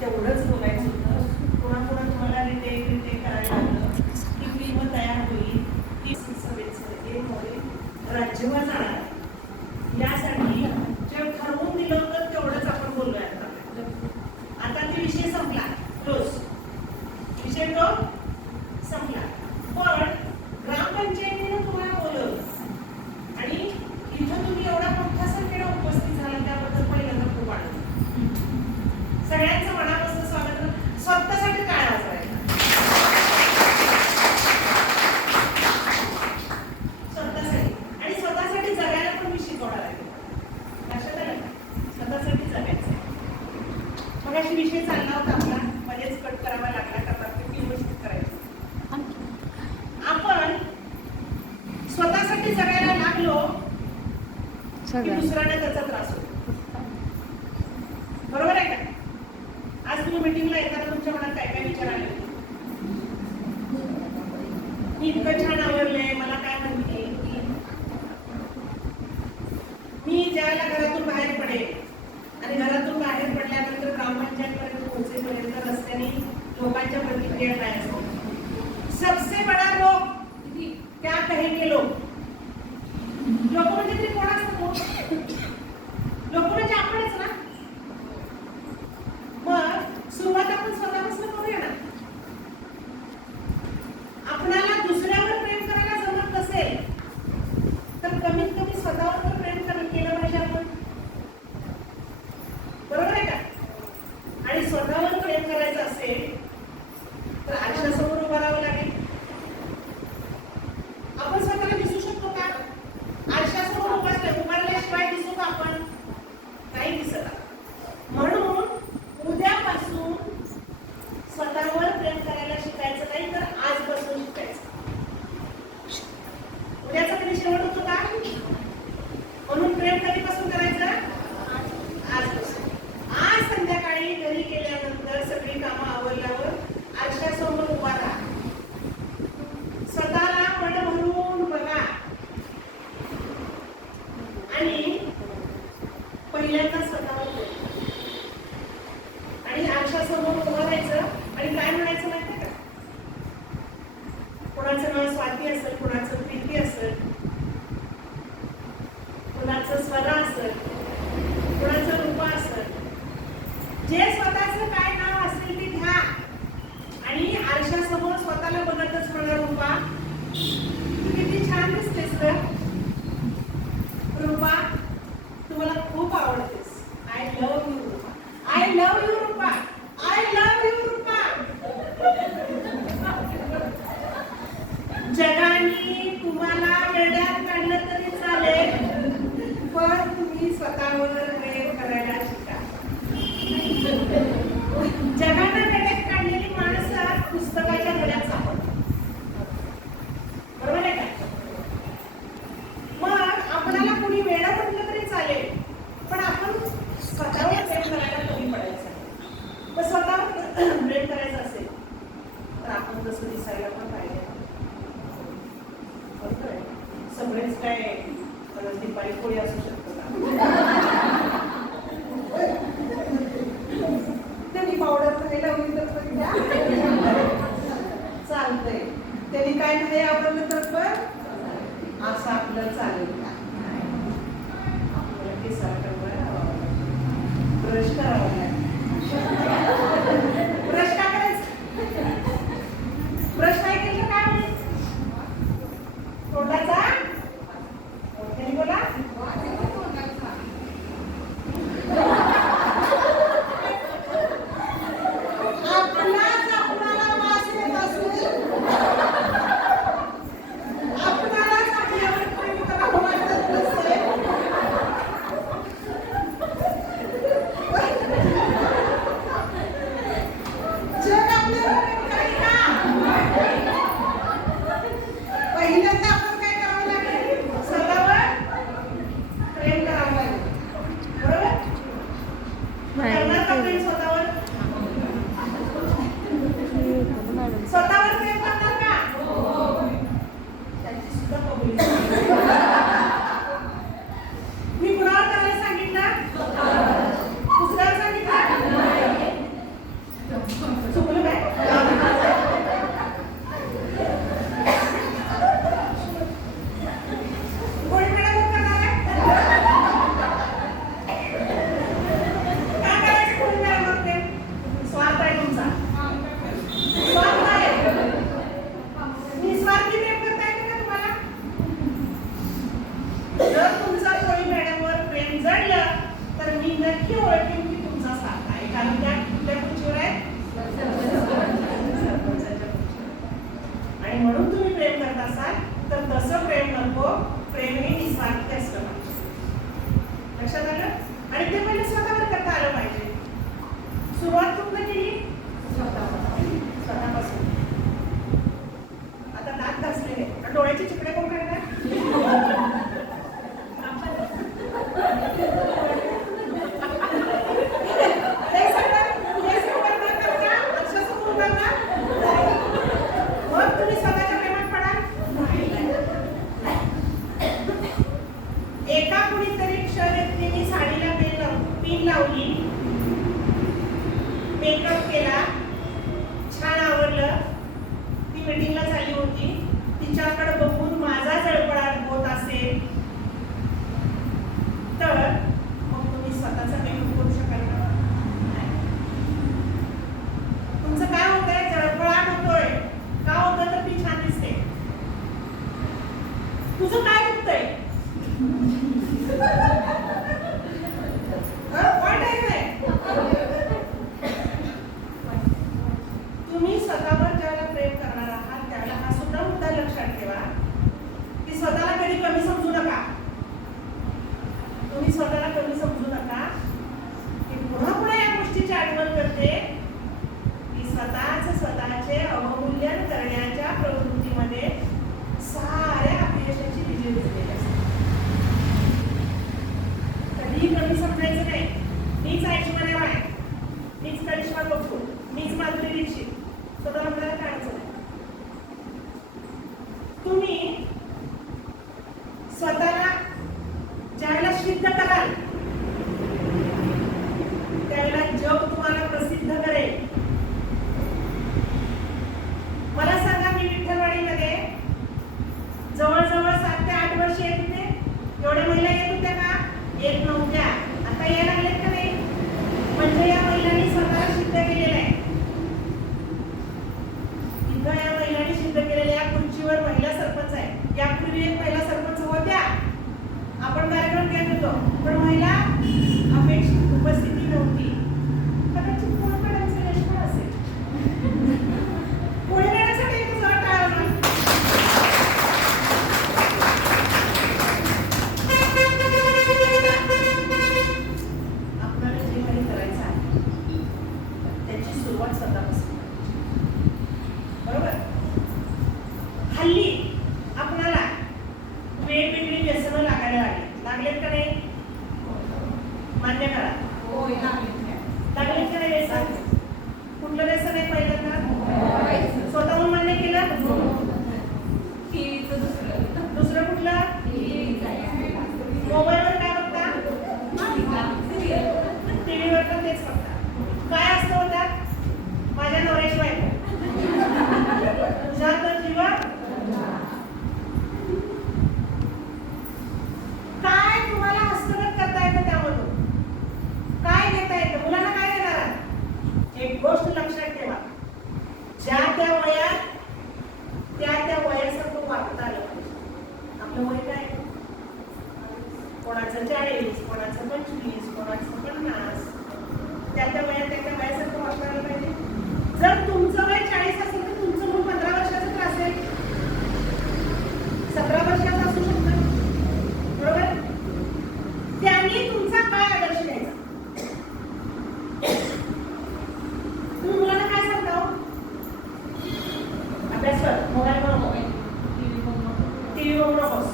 तेवढंच बोलायचं होतं. पुन्हा पुन्हा तुम्हाला रिटेक करायला लागलं की फिल्म तयार होईल, ती सभेचं हे होईल, राज्यभर जाणार. यासाठी जे ठरवून दिलं होतं तेवढंच आपण बोललोय. आता ते विषय संपला, क्लोज विषय तो संपला. पण ग्रामपंचायतीनं तुम्हाला बोलवलं आणि इथं तुम्ही एवढा मोठ्या संख्येनं उपस्थित झाला त्याबद्दल पहिल्यांदा खूप आनंद. सगळ्यांचं मनापासून स्वागत. स्वतःसाठी काय वाजवायचं, स्वतःसाठी आणि स्वतःसाठी जगायला पण मी शिकवणार आहे. लक्षात आलं? स्वतःसाठी जगायचं. मग अशी विषय चालला होता आपला, मध्येच कट करावा लागला कारण ती गोष्ट करायची. आपण स्वतःसाठी जगायला लागलो की दुसऱ्याला त्याचा त्रास होतो. बरोबर आहे का? आज तुम्ही मीटिंगला येताना तुमच्या मनात काय काय विचार आले? मी इतकं छान आवडलंय, मला काय म्हणते, मी ज्यावेळेला घरातून बाहेर पडेल आणि घरातून बाहेर पडल्यानंतर ग्रामपंचायत पर्यंत पोहोचेपर्यंत रस्त्याने लोकांच्या प्रतिक्रिया काय असतात? सबसे बडा लोक क्या कहेंगे लोक. लोक म्हणजे तरी कोण असतं? लोक म्हणजे आपणच ना. मग सुरुवात आपण स्वतःपासून करूया ना. आपणाला दुसऱ्यावर प्रेम करायला जमत नसेल तर कमीत कमी स्वतःवर तर प्रेम केलं पाहिजे आपण. बरोबर आहे का? आणि स्वतःवर प्रेम करायचं असेल तर आरशासमोर उभं राहावं लागेल. आपण स्वतःला दिसू शकतो का? आरशासमोर उभारल्याशिवाय दिसू का आपण? नाही दिसत. म्हणून उद्यापासून स्वतःवर प्रेम करायला शिकायचं नाही तर आजपासून शिकायचं. उद्याचा कधी शेवट होतो का? म्हणून प्रेम कधीपासून करायचं? आजपासून. आज संध्याकाळी घरी गेल्यानंतर सगळी कामं आवरल्यावर आरशासमोर उभा राहा. स्वतःला मन भरून बघा आणि पहिल्यांदा स्वतःवर आणि आरशासमोर उभं राहायचं आणि काय म्हणायचं माहिती का? कोणाचं नाव स्वाती असेल, कोणाचं प्रीती असेल, कोणाचं स्वरा असेल, कोणाचं रूपा असेल, जे स्वतःचं काय नाव असेल ते घ्या आणि आरशासमोर स्वतःला बघतच म्हणा, रूपा तू किती छान दिसतेस ग. रूपा तू मला खूप आवडतेस. I love you Rupa. I love you Rupa. I love you Rupa. जगाने तुम्हाला वेड्यात काढलं तरी चालेल पण तुम्ही स्वतःवर प्रेम करायला शिका. जगाने वेड्यात काढलेली माणसं पुस्तकाच्या घड्यात सापडतात. बरोबर आहे का? मग आपल्याला कोणी वेडा म्हटलं तरी चालेल पण आपण स्वतःवर प्रेम करायला कमी पडायचं. तर स्वतःवर प्रेम करायचं असेल तर आपण तसं दिसायला पण पाहिजे. बरोबर आहे? सगळेच काय दिपाळी पोळी असू शकतो का? त्यांनी पावडर नाही लावली तर पण द्या चालतंय. त्यांनी काय नाही आवडलं तर पण असं आपलं चालेल का? आपल्याला केसाला ब्रश करावा लागेल. ब्रश काय करायचं? ब्रश काय केलं काय होईल? तोंडाचा मोठ्याने बोला. आपलाच आपल्याला वास येत असेल, आपल्यालाच आपल्यावर प्रेम करावं वाटत नसेल मेकअप केला, छान आवडलं, ती मीटिंगला चालली होती, तिच्याकडे बघून माझा जळपळाट होत असेल तर मग तुम्ही स्वतःचा मेकअप करू शकाल का? तुमचं काय होतंय? जळपळाट होतोय. का होतं? तर ती छान दिसते. तुझं काय दुखतंय? तुम्ही स्वतःवर ज्याला प्रेम करणार आहात त्याला हा सुद्धा मुद्दा लक्षात ठेवा की स्वतःला कधी कमी समजू नका. तुम्ही स्वतःला कमी समजू नका. की पुन्हा पुन्हा या गोष्टीची आठवण करते की स्वतःचे अवमूल्यन करण्याच्या प्रवृत्तीमध्ये साऱ्या अपयशाची विजय झालेली असते. कधीही कमी समजायचं नाही. मीच ऐश्वर्या राय, मीच करिश्मा कपूर, मीच माधुरी दीक्षित, स्वतःला आपल्याला काढायचं नाही. तुम्ही स्वतःला ज्यावेळेला सिद्ध कराल त्यावेळेला जग तुम्हाला प्रसिद्ध करेल. मला सांगा, मी विठ्ठलवाडीमध्ये जवळजवळ 7 ते 8 वर्ष येत होते. एवढ्या महिला येत होत्या का? येत नव्हत्या. आता यायला लागलेत का नाही? म्हणजे या महिलांनी स्वतःला सिद्ध केलेलं आहे. इथं या महिलांनी सिद्ध केलेल्या या खुर्चीवर महिला सरपंच आहे. यापूर्वी एक महिला सरपंच होत्या. आपण कार्यक्रम घेत होतो पण महिला अपेक्षित उपस्थिती नव्हती. कदाचित कोण काढायचं यश पण असेल. पुढे नेण्यासाठी एक जरा टाळा. आपल्याला जे काही करायचं आहे त्याची सुरुवात स्वतःपासून करायची. बरोबर? हल्ली आपल्याला वेगवेगळी व्यसनं लागायला लागलेत का नाही? मान्य करा. लागलेत का नाही व्यसन? कुठलं व्यसन आहे पहिल्यांदा? स्वतःहून मान्य केलं? दुसरं कुठलं? मोबाईलवर काय बघता? टीव्हीवर पण तेच बघता. काय असतं होता? माझ्या नवऱ्याशिवाय तुझ्या तर जीवन. काय तुम्हाला हस्तगत करता येतं त्यामधून? काय घेता येतं? मुलांना काय देणार? एक गोष्ट लक्षात ठेवा, ज्या त्या वयात त्या वयासारखं वागता आलं पाहिजे. आपलं वय काय? कोणाचं 40, कोणाचं 25, कोणाचं 50. त्या वयात त्या वयासारखं वागता आलं पाहिजे. जर तुमचं वय 40 असेल तर तुमचं मूल 15 वर्षाचं तर असेल, 17 वर्षाचं असू शकतं. बरोबर? त्यांनी तुमचा काय आदर्श घ्यायचा? तुम्ही मुलांना काय सांगता? अभ्यास कर, मोबाईल बघ, टीव्ही बघू नकोस.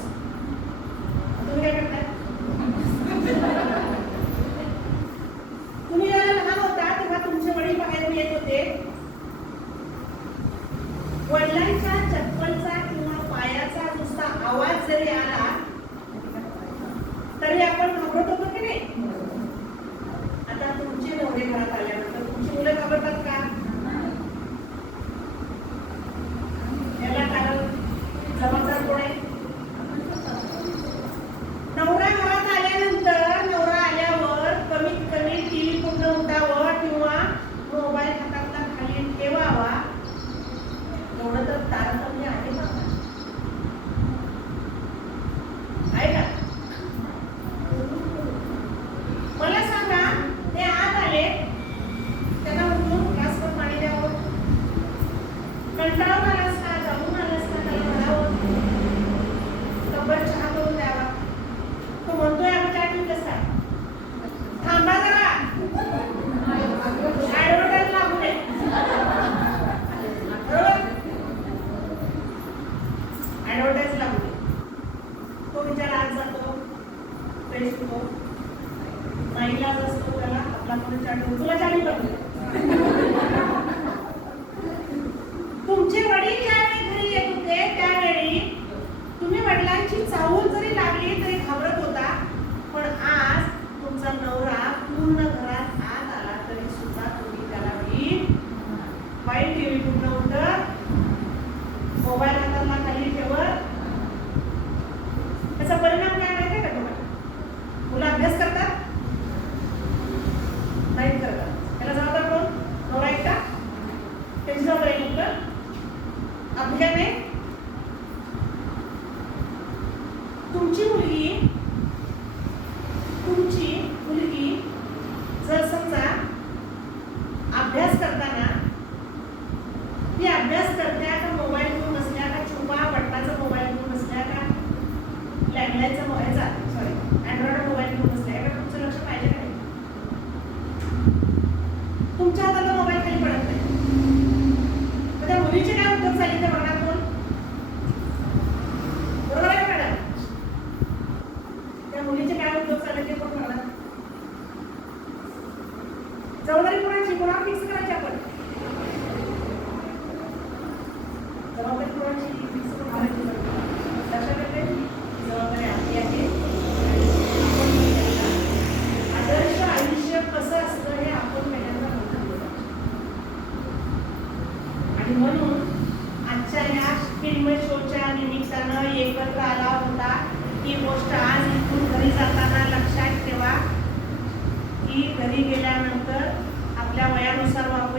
तुम्ही काय करताय? तुम्ही जेव्हा लहान होता तेव्हा तुमचे वडील बाहेर येत होते. वडिलांच्या चप्पलचा किंवा पायाचा नुसता आवाज जरी आला तरी आपण घाबरत होतो की नाही? आता तुमचे नवरे घरात आल्यानंतर तुमची मुलं घाबरतात का? याला कारण जबाबदार कोण आहे? नवरा घरात आल्यानंतर, नवरा आल्यावर कमीत कमी टीव्ही पुन्हा उठावं किंवा मोबाईल हातातला खाली ठेवावा, एवढं तर तारतम्य आहे ना? आहे का? मला सांगा, ते आत आले, त्यांना उठून ग्लासभर पाणी द्यावं, कंटाळून आलास का, जाऊन आलास का, त्याला म्हणावं, कब्बर चहा करून द्यावा. तो म्हणतोय आम्ही काय ठेवू कसा? थांबा जरा, ऍडव्हर्टाईज लागू नये. बरोबर? ऍडव्हर्टाईज लागू नये. तो बिचारा आज जातो, फ्रेश होतो, नाईलाज असतो त्याला, आपला पुढे चालू तुला चालू करतो. तुमचे वडील अभ्यास करताना ती अभ्यास करत्या का मोबाईल घेऊन बसल्या का छुपा बटनाचा मोबाईल घेऊन बसल्या का लँडलाईनचा मोबाईल सॉरी अँड्रॉइड मोबाईल घेऊन बसल्या याकडे तुमचं लक्ष पाहिजे का नाही? तुमच्या हाताला मोबाईल खाली पडत नाही तर त्या मुलीचे काय उद्योग झाले ते बघणार कोण? बरोबर आहे का मॅडम? त्या मुलीचे काय उद्योग झाले ते कोण बघणार? जबाबदारी कोणाची? कोणावर फिक्स करायची आपण? जबाबदारी कोणाची फिक्स करायची? लक्षात येते? जबाबदारी आपली आहे. आदर्श आयुष्य कसं असतं हे आपण पहिल्यांदा बघितलं आणि म्हणून आजच्या या फिल्म शोच्या निमित्तानं एकत्र आला होता. ही गोष्ट आज इथून घरी जाताना लक्षात ठेवा की घरी गेल्यानंतर आपल्या वयानुसार वापर